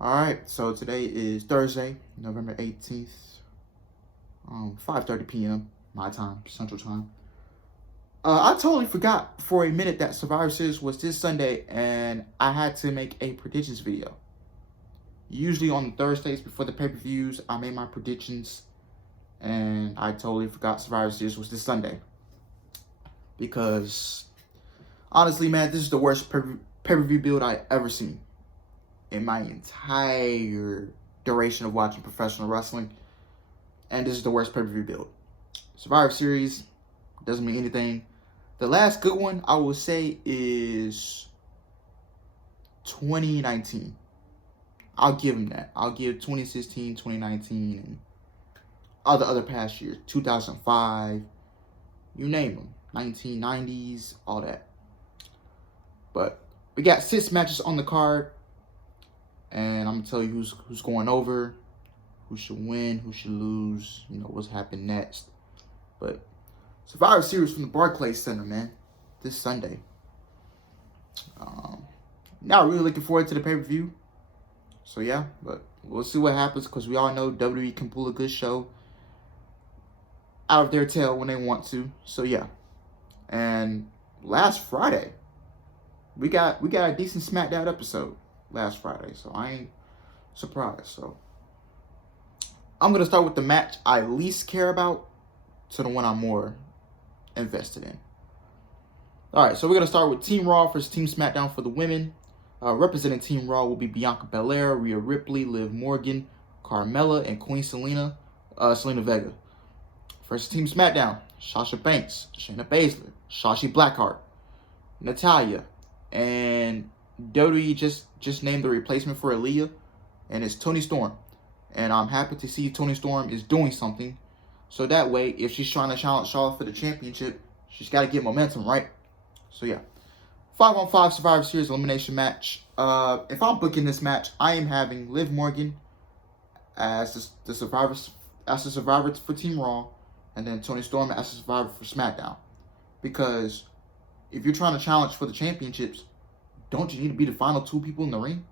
Alright, so today is Thursday, November 18th, 5:30 p.m. my time, Central Time. I totally forgot for a minute that Survivor Series was this Sunday, and I had to make a predictions video. Usually on Thursdays before the pay-per-views, I make my predictions, and I totally forgot Survivor Series was this Sunday. Because, honestly, man, this is the worst pay-per-view build I ever seen in my entire duration of watching professional wrestling. And this is the worst pay-per-view build. Survivor Series doesn't mean anything. The last good one I will say is 2019. I'll give them that. I'll give 2016, 2019, and other past years. 2005, you name them. 1990s, all that. But we got 6 matches on the card. And I'm going to tell you who's going over, who should win, who should lose, what's happening next. But Survivor Series from the Barclays Center, man, this Sunday. Not really looking forward to the pay-per-view. So, yeah, but we'll see what happens because we all know WWE can pull a good show out of their tail when they want to. So, yeah. And last Friday, we got a decent SmackDown episode. Last Friday, so I ain't surprised. So I'm gonna start with the match I least care about to the one I'm more invested in. All right, so we're gonna start with Team Raw versus Team SmackDown for the women. Representing Team Raw will be Bianca Belair, Rhea Ripley, Liv Morgan, Carmella, and Queen Selena Vega. Versus Team SmackDown: Sasha Banks, Shayna Baszler, Shotzi Blackheart, Natalya, and WWE just named the replacement for Aaliyah, and it's Toni Storm. And I'm happy to see Toni Storm is doing something. So that way, if she's trying to challenge Charlotte for the championship, she's got to get momentum, right? So yeah. 5-on-5 Survivor Series elimination match. If I'm booking this match, I am having Liv Morgan as the survivor for Team Raw, and then Toni Storm as the survivor for SmackDown. Because if you're trying to challenge for the championships, don't you need to be the final 2 people in the ring?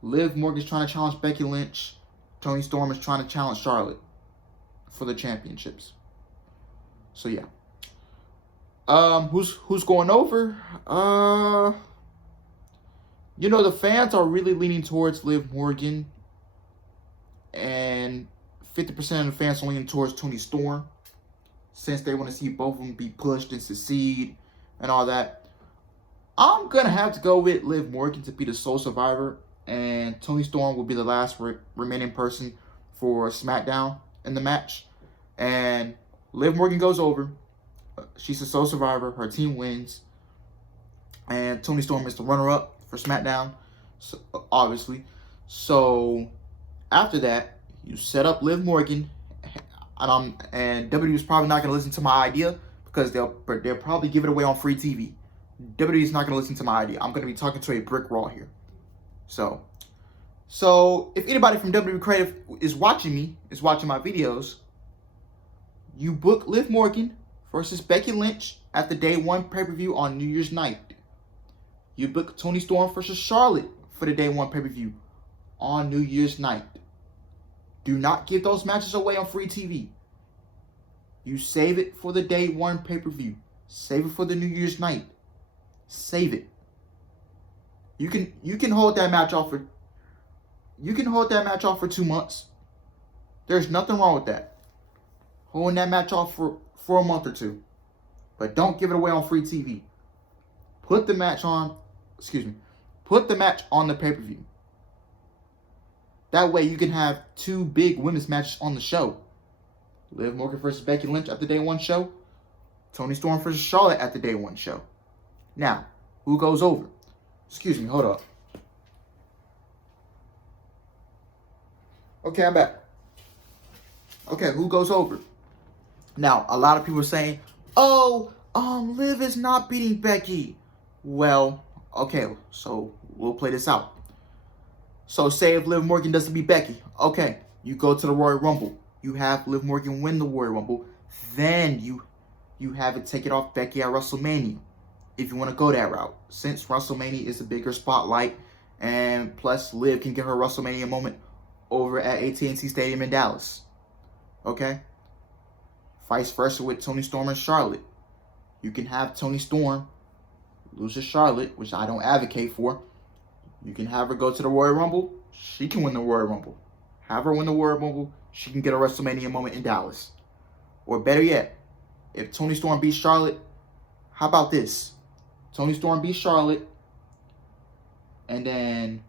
Liv Morgan's trying to challenge Becky Lynch. Toni Storm is trying to challenge Charlotte for the championships. So yeah. Who's going over? The fans are really leaning towards Liv Morgan, and 50% of the fans are leaning towards Toni Storm, since they want to see both of them be pushed and succeed and all that. I'm going to have to go with Liv Morgan to be the sole survivor, and Toni Storm will be the last remaining person for SmackDown in the match. And Liv Morgan goes over. She's the sole survivor. Her team wins. And Toni Storm is the runner-up for SmackDown, so, obviously. So, after that, you set up Liv Morgan, and WWE is probably not going to listen to my idea because they'll probably give it away on free TV. WWE is not going to listen to my idea. I'm going to be talking to a brick wall here. So if anybody from WWE Creative is watching my videos, you book Liv Morgan versus Becky Lynch at the Day 1 pay-per-view on New Year's night. You book Toni Storm versus Charlotte for the Day 1 pay-per-view on New Year's night. Do not give those matches away on free TV. You save it for the Day 1 pay-per-view. Save it for the New Year's night. Save it. You can hold that match off for 2 months. There's nothing wrong with that. Holding that match off for a month or 2. But don't give it away on free TV. Put the match on the pay-per-view. That way you can have 2 big women's matches on the show. Liv Morgan versus Becky Lynch at the Day 1 show. Toni Storm versus Charlotte at the Day 1 show. Now, who goes over? Hold up. Okay, I'm back. Okay, who goes over? Now, a lot of people are saying, Liv is not beating Becky. Well, okay, so we'll play this out. So say if Liv Morgan doesn't beat Becky, okay, you go to the Royal Rumble. You have Liv Morgan win the Royal Rumble. Then you have it take it off Becky at WrestleMania, if you want to go that route. Since WrestleMania is a bigger spotlight And plus, Liv can get her WrestleMania moment over at AT&T Stadium in Dallas. Okay? Vice versa with Toni Storm and Charlotte. You can have Toni Storm lose to Charlotte, which I don't advocate for. You can have her go to the Royal Rumble. She can win the Royal Rumble. Have her win the Royal Rumble. She can get a WrestleMania moment in Dallas. Or better yet, if Toni Storm beats Charlotte, how about this? Toni Storm beats Charlotte, and then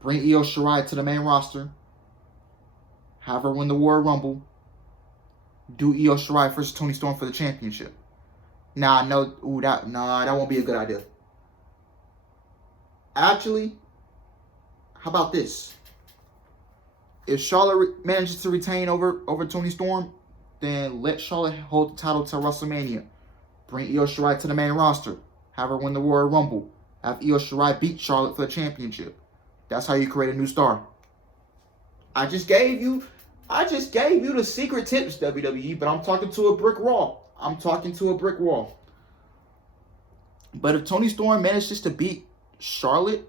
bring Io Shirai to the main roster. Have her win the Royal Rumble. Do Io Shirai versus Toni Storm for the championship. Nah, no, that won't be a good idea. Actually, how about this? If Charlotte manages to retain over Toni Storm, then let Charlotte hold the title till WrestleMania. Bring Io Shirai to the main roster. Have her win the Royal Rumble. Have Io Shirai beat Charlotte for the championship. That's how you create a new star. I just gave you the secret tips, WWE, but I'm talking to a brick wall. But if Toni Storm manages to beat Charlotte,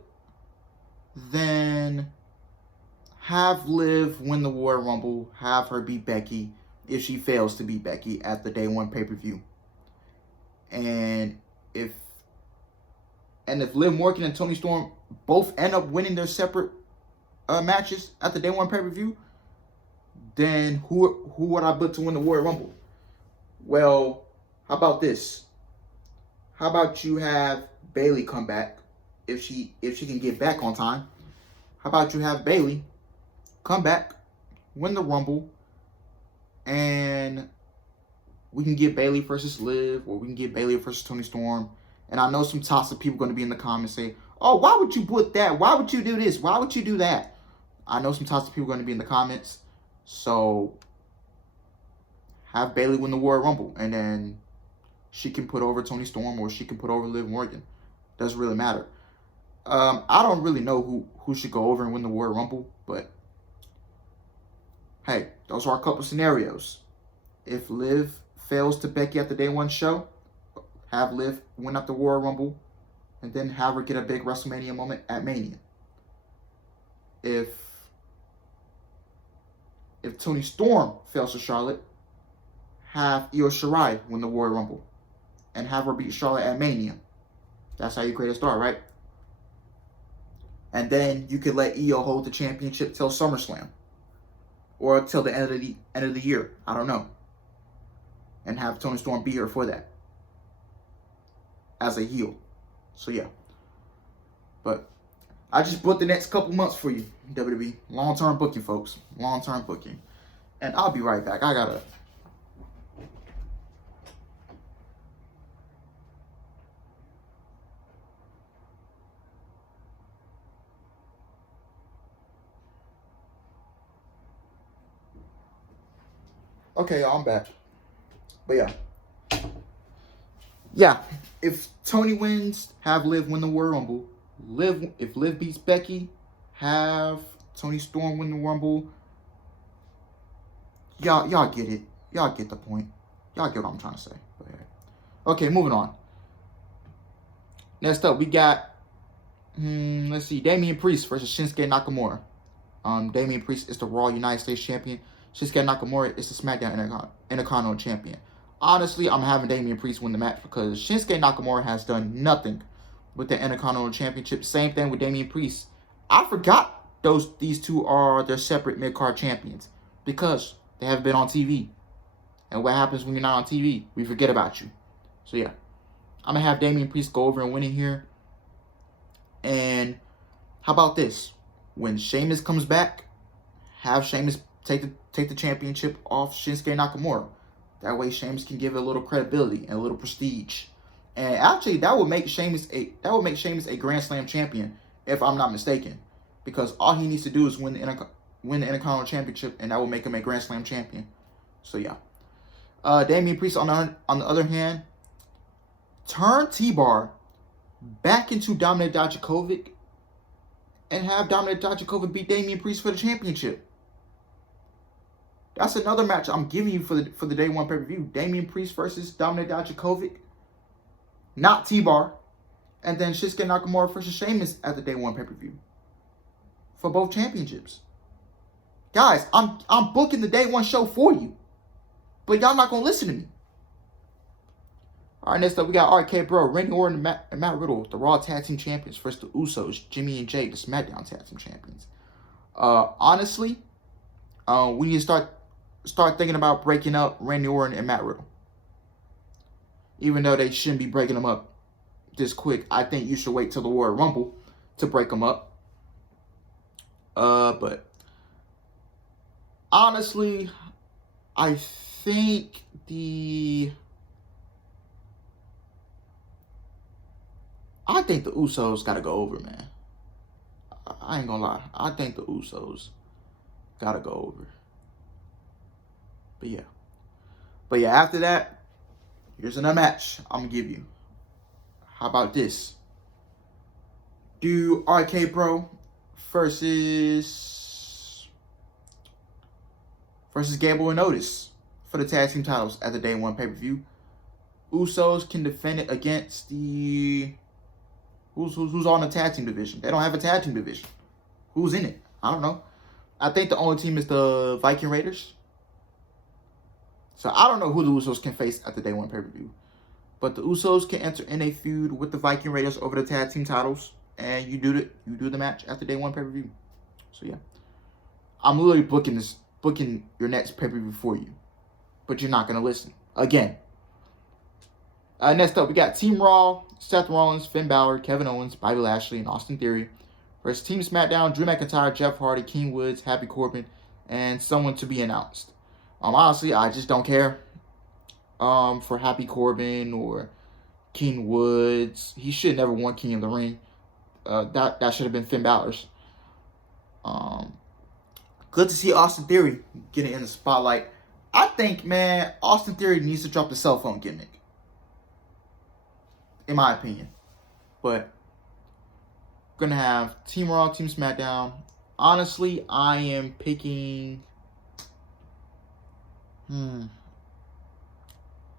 then have Liv win the Royal Rumble. Have her beat Becky if she fails to beat Becky at the Day 1 pay-per-view. And if Liv Morgan and Toni Storm both end up winning their separate matches at the Day 1 pay-per-view, then who would I put to win the Royal Rumble? Well, how about this? How about you have Bayley come back if she can get back on time? How about you have Bayley come back, win the Rumble, and we can get Bayley versus Liv, or we can get Bayley versus Toni Storm. And I know some toxic people are going to be in the comments say, oh, why would you put that? Why would you do this? Why would you do that? I know some toxic people are going to be in the comments. So have Bayley win the Royal Rumble, and then she can put over Toni Storm, or she can put over Liv Morgan. Doesn't really matter. I don't really know who should go over and win the Royal Rumble, but hey, those are a couple scenarios. If Liv fails to Becky at the Day 1 show, have Liv win up the Royal Rumble, and then have her get a big WrestleMania moment at Mania. If Toni Storm fails to Charlotte, have Io Shirai win the Royal Rumble, and have her beat Charlotte at Mania. That's how you create a star, right? And then you could let Io hold the championship till SummerSlam, or till the end of the year. I don't know. And have Toni Storm beat her for that as a heel. So yeah. But I just booked the next couple months for you, WWE. Long-term booking, folks. Long-term booking. And I'll be right back. I gotta... Okay, I'm back. But yeah. If Toni wins, have Liv win the Royal Rumble. If Liv beats Becky, have Toni Storm win the Rumble. Y'all get it. Y'all get the point. Y'all get what I'm trying to say. Okay, moving on. Next up, we got let's see, Damian Priest versus Shinsuke Nakamura. Damian Priest is the Raw United States Champion. Shinsuke Nakamura is the SmackDown Intercontinental Champion. Honestly, I'm having Damian Priest win the match because Shinsuke Nakamura has done nothing with the Intercontinental Championship. Same thing with Damian Priest. I forgot these two are their separate mid-card champions because they haven't been on TV. And what happens when you're not on TV? We forget about you. So yeah, I'm going to have Damian Priest go over and win it here. And how about this? When Sheamus comes back, have Sheamus take the championship off Shinsuke Nakamura. That way Sheamus can give it a little credibility and a little prestige. And actually that would make Sheamus a Grand Slam champion, if I'm not mistaken. Because all he needs to do is win the Intercontinental Championship, and that will make him a Grand Slam champion. So yeah. Damian Priest on the other hand, turn T-Bar back into Dominik Dijakovic and have Dominik Dijakovic beat Damian Priest for the championship. That's another match I'm giving you for the Day 1 pay-per-view. Damian Priest versus Dominik Dijakovic. Not T-Bar. And then Shinsuke Nakamura versus Sheamus at the Day 1 pay-per-view. For both championships. Guys, I'm booking the Day 1 show for you. But y'all not going to listen to me. All right, next up, we got RK Bro, Randy Orton, and Matt Riddle, the Raw Tag Team Champions, versus the Usos, Jimmy and Jay, the SmackDown Tag Team Champions. Honestly, we need to start thinking about breaking up Randy Orton and Matt Riddle. Even though they shouldn't be breaking them up this quick, I think you should wait till the Royal Rumble to break them up. But honestly, I think the Usos gotta go over, man. I ain't gonna lie. I think the Usos gotta go over. But yeah, after that, here's another match I'm gonna give you. How about this? Do RK Bro versus Gable and Otis for the tag team titles at the Day 1 pay-per-view. Usos can defend it against the who's on the tag team division. They don't have a tag team division. Who's in it? I don't know. I think the only team is the Viking Raiders. So I don't know who the Usos can face at the Day 1 pay-per-view. But the Usos can enter in a feud with the Viking Raiders over the tag team titles. And you do the match at the Day 1 pay-per-view. So yeah. I'm literally booking your next pay-per-view for you. But you're not going to listen. Again. Next up, we got Team Raw, Seth Rollins, Finn Balor, Kevin Owens, Bobby Lashley, and Austin Theory versus Team SmackDown, Drew McIntyre, Jeff Hardy, King Woods, Happy Corbin, and someone to be announced. Honestly, I just don't care for Happy Corbin or King Woods. He should never won King of the Ring. That should have been Finn Balor's. Good to see Austin Theory getting in the spotlight. I think, man, Austin Theory needs to drop the cell phone gimmick. In my opinion. But gonna have Team Raw, Team SmackDown. Honestly, I am picking.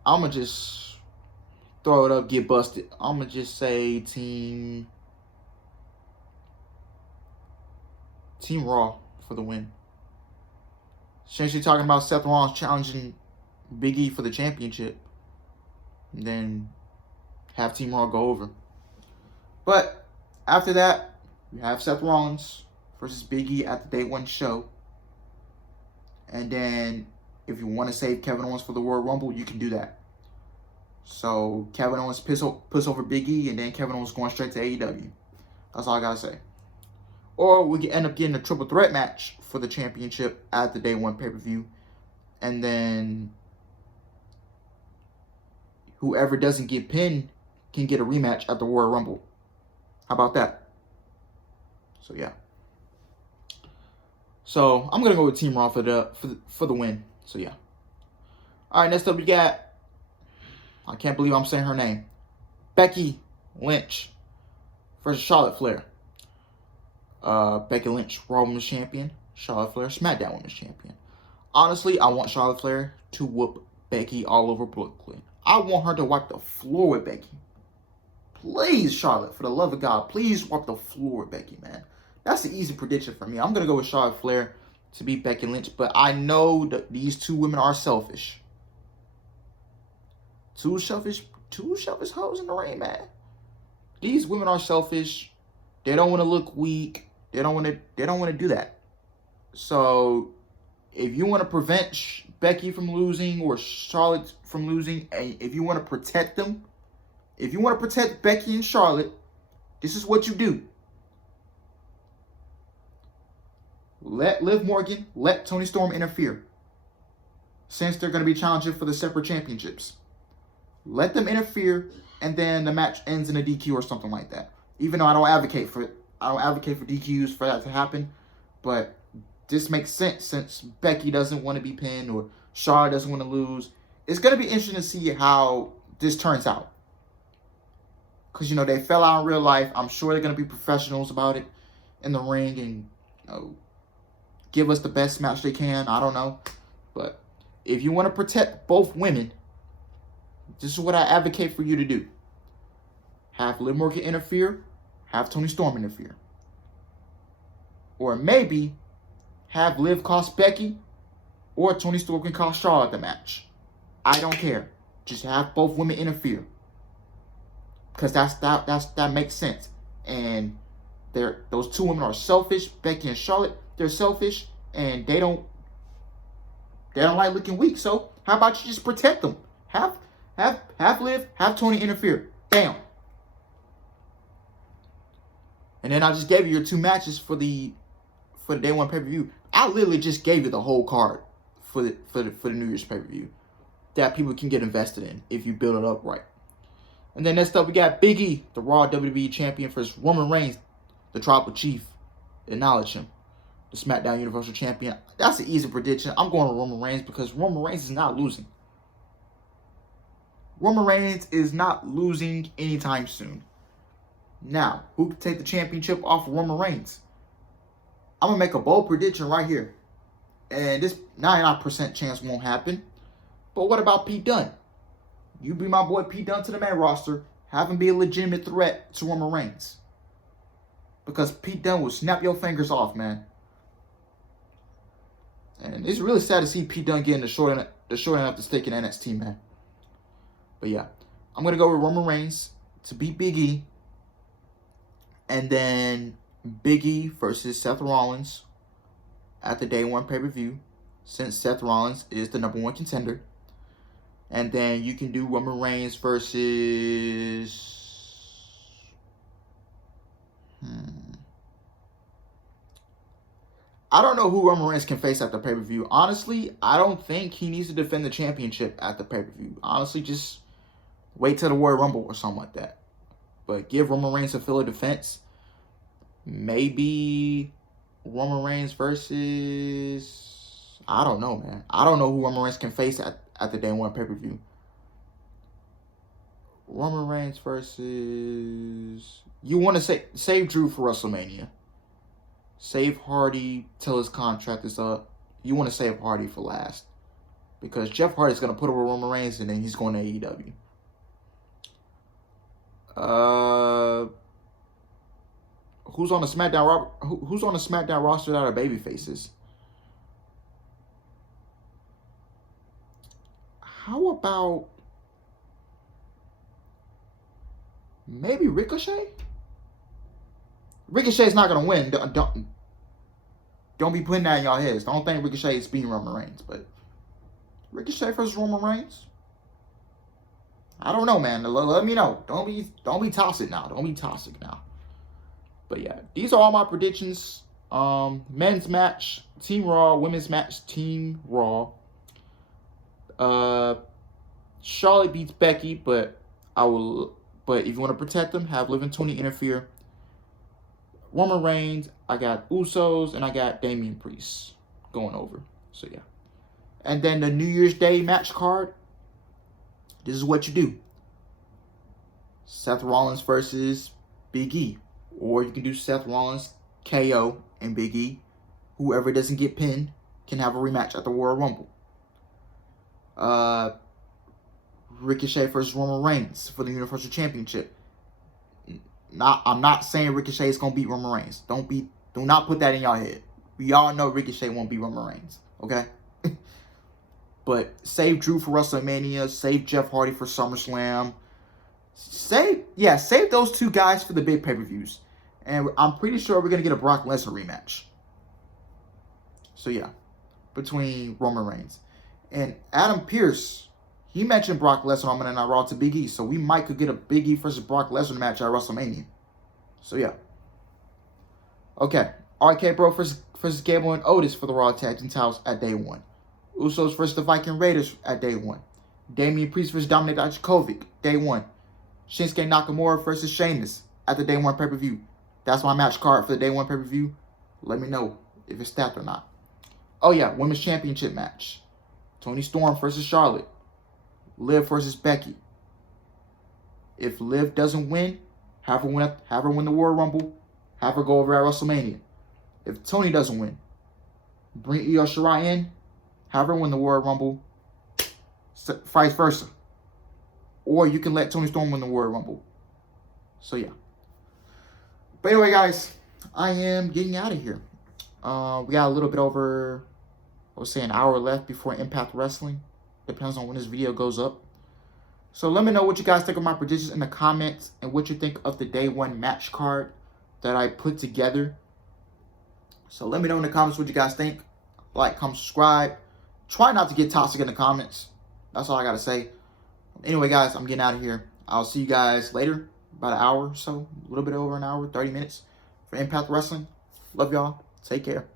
I'ma just throw it up, get busted. I'ma just say Team Raw for the win. Since you're talking about Seth Rollins challenging Big E for the championship, then have Team Raw go over. But after that, you have Seth Rollins versus Big E at the Day 1 show. And then if you want to save Kevin Owens for the Royal Rumble, you can do that. So Kevin Owens puts over Big E, and then Kevin Owens going straight to AEW. That's all I gotta say. Or we can end up getting a triple threat match for the championship at the Day 1 pay-per-view. And then whoever doesn't get pinned can get a rematch at the Royal Rumble. How about that? So yeah. So I'm gonna go with Team Raw for the win. So yeah. All right, next up we got. I can't believe I'm saying her name. Becky Lynch versus Charlotte Flair. Becky Lynch, Raw Women's Champion. Charlotte Flair, SmackDown Women's Champion. Honestly, I want Charlotte Flair to whoop Becky all over Brooklyn. I want her to wipe the floor with Becky. Please, Charlotte, for the love of God, please wipe the floor with Becky, man. That's an easy prediction for me. I'm going to go with Charlotte Flair to beat Becky Lynch, but I know that these two women are selfish. Two selfish hoes in the ring, man. These women are selfish. They don't want to look weak. They don't want to do that. So, if you want to prevent Becky from losing or Charlotte from losing, and if you want to protect them, if you want to protect Becky and Charlotte, this is what you do. Let Liv Morgan, let Toni Storm interfere. Since they're going to be challenging for the separate championships. Let them interfere, and then the match ends in a DQ or something like that. Even though I don't advocate for it. I don't advocate for DQs for that to happen. But this makes sense since Becky doesn't want to be pinned or Charlotte doesn't want to lose. It's going to be interesting to see how this turns out. Because, they fell out in real life. I'm sure they're going to be professionals about it in the ring and, give us the best match they can. I don't know. But if you want to protect both women, this is what I advocate for you to do. have Liv Morgan interfere, have Toni Storm interfere. Or maybe have Liv cost Becky, or Toni Storm can cost Charlotte the match. I don't care. Just have both women interfere. Because that makes sense. And those two women are selfish. Becky and Charlotte, they're selfish, and they don't like looking weak. So how about you just protect them? Have Liv, have Toni interfere. Bam. And then I just gave you your two matches for the day one pay-per-view. I literally just gave you the whole card for the New Year's pay-per-view that people can get invested in if you build it up right. And then next up, we got Big E, the Raw WWE Champion, versus Roman Reigns, the Tribal Chief. Acknowledge him, the SmackDown Universal Champion. That's an easy prediction. I'm going to Roman Reigns because Roman Reigns is not losing. Roman Reigns is not losing anytime soon. Now, who can take the championship off of Roman Reigns? I'm going to make a bold prediction right here. And this 99% chance won't happen. But what about Pete Dunne? You bring my boy Pete Dunne to the main roster. Have him be a legitimate threat to Roman Reigns. Because Pete Dunne will snap your fingers off, man. And it's really sad to see Pete Dunne getting the short end of the stick in NXT, man. But yeah, I'm going to go with Roman Reigns to beat Big E. And then Big E versus Seth Rollins at the day one pay-per-view, since Seth Rollins is the number one contender. And then you can do Roman Reigns versus... I don't know who Roman Reigns can face at the pay-per-view. Honestly, I don't think he needs to defend the championship at the pay-per-view. Honestly, just wait till the Royal Rumble or something like that. But give Roman Reigns a fill of defense. Maybe Roman Reigns versus... I don't know, man. I don't know who Roman Reigns can face at the day one pay-per-view. Roman Reigns versus... You want to save Drew for WrestleMania. Save Hardy till his contract is up. You want to save Hardy for last. Because Jeff Hardy is going to put over Roman Reigns and then he's going to AEW. Who's on the SmackDown roster that are baby faces? How about maybe Ricochet? Ricochet's not gonna win. Don't be putting that in y'all heads. Don't think Ricochet is beating Roman Reigns, but Ricochet versus Roman Reigns. I don't know, man. Let me know. Don't be toxic now. Don't be toxic now. But yeah, these are all my predictions. Men's match, Team Raw. Women's match, Team Raw. Charlotte beats Becky, but if you want to protect them, have Liv and Toni interfere. Roman Reigns, I got Usos, and I got Damian Priest going over. So yeah. And then the New Year's Day match card. This is what you do. Seth Rollins versus Big E. Or you can do Seth Rollins, KO, and Big E. Whoever doesn't get pinned can have a rematch at the Royal Rumble. Ricochet versus Roman Reigns for the Universal Championship. I'm not saying Ricochet is going to beat Roman Reigns. Do not put that in your head. We all know Ricochet won't beat Roman Reigns. Okay? But save Drew for WrestleMania. Save Jeff Hardy for SummerSlam. Save those two guys for the big pay-per-views. And I'm pretty sure we're going to get a Brock Lesnar rematch. So yeah. Between Roman Reigns. And Adam Pearce, he mentioned Brock Lesnar on Monday Night Raw to Big E. So we could get a Big E versus Brock Lesnar match at WrestleMania. So yeah. Okay. RK Bro versus Gable and Otis for the Raw Tag Team titles at day one. Usos versus the Viking Raiders at day one. Damian Priest versus Dominic Dijakovic, day one. Shinsuke Nakamura versus Sheamus at the day one pay-per-view. That's my match card for the day one pay-per-view. Let me know if it's stacked or not. Oh yeah, Women's Championship match. Toni Storm versus Charlotte. Liv versus Becky. If Liv doesn't win, have her win the Royal Rumble. Have her go over at WrestleMania. If Toni doesn't win, bring Io Shirai in. Have her win the Royal Rumble. Vice versa. Or you can let Toni Storm win the Royal Rumble. So yeah. But anyway, guys, I am getting out of here. We got a little bit over, I would say, an hour left before Impact Wrestling. Depends on when this video goes up. So let me know what you guys think of my predictions in the comments and what you think of the day one match card that I put together. So let me know in the comments what you guys think. Like, comment, subscribe. Try not to get toxic in the comments. That's all I got to say. Anyway, guys, I'm getting out of here. I'll see you guys later. About an hour or so. A little bit over an hour, 30 minutes for Impact Wrestling. Love y'all. Take care.